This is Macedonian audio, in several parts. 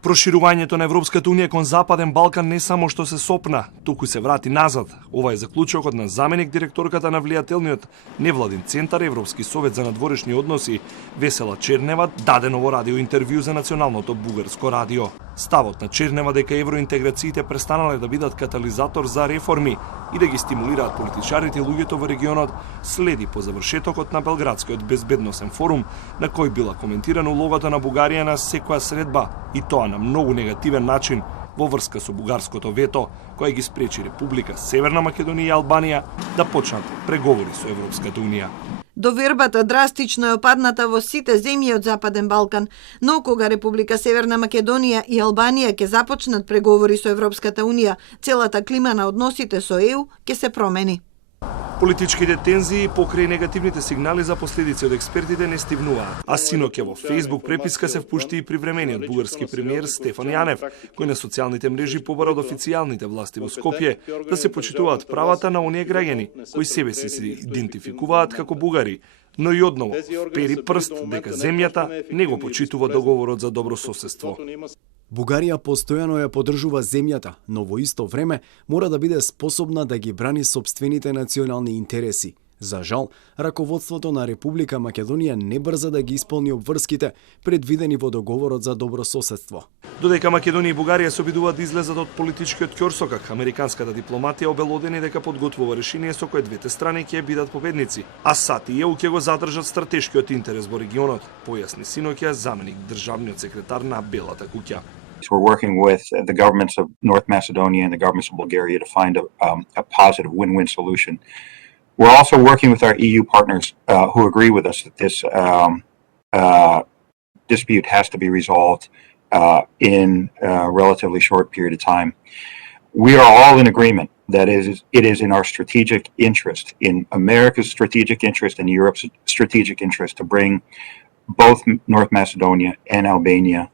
Проширувањето на Европската унија кон Западен Балкан не само што се сопна, туку се врати назад. Ова е заклучокот на заменик директорката на влијателниот невладин центар Европски совет за надворешни односи Весела Чернева дадено во радио интервју за националното бугарско радио. Ставот на Чернева дека евроинтеграциите престанале да бидат катализатор за реформи и да ги стимулираат политичарите и луѓето во регионот следи по завршетокот на Белградскиот безбедносен форум, на кој била коментирана улогата на Бугарија на секоја средба, и тоа на многу негативен начин во врска со бугарското вето, кој ги спречи Република Северна Македонија и Албанија да почнат преговори со Европската унија. Довербата драстично е опадната во сите земји од Западен Балкан, но кога Република Северна Македонија и Албанија ќе започнат преговори со Европската унија, целата клима на односите со ЕУ ќе се промени. Политичките тензии покрај негативните сигнали за последици од експертите не стивнуваат, а синоќа во Facebook преписка се впушти и привремениот бугарски премиер Стефан Јанев, кој на социјалните мрежи побара од официјалните власти во Скопје да се почитуваат правата на оние граѓани кои себе се идентификуваат како бугари, но и одново впери прст дека земјата не го почитува договорот за добро соседство. Бугарија постојано ја поддржува земјата, но во исто време мора да биде способна да ги брани сопствените национални интереси. За жал, раководството на Република Македонија не брза да ги исполни обврските предвидени во договорот за добро соседство. Додека Македонија и Бугарија се обидуваат да излезат од политичкиот ќорсокак, американската дипломатија обелодени дека подготвува решение со кое двете страни ќе бидат победници, а САД и ЕУ ќе го задржат стратешкиот интерес во регионот, појасни синоќа заменик државниот секретар на Белата куќа. We're working with the governments of North Macedonia and the governments of Bulgaria to find a positive win-win solution. We're also working with our EU partners who agree with us that this dispute has to be resolved in a relatively short period of time. We are all in agreement that it is in our strategic interest, in America's strategic interest and Europe's strategic interest to bring both North Macedonia and Albania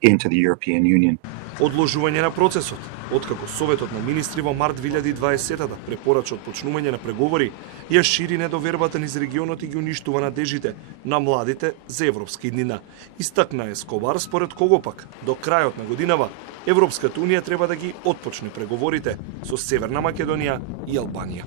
into the European Union. Одложување на процесот, откако Советот на министри во март 2020 препорача отпочнување на преговори, ја шири недовербата низ регионот и ги уништува надежите на младите за европска иднина. Истакна Ескобар, според кого пак до крајот на годинава Европската унија треба да ги отпочне преговорите со Северна Македонија и Албанија.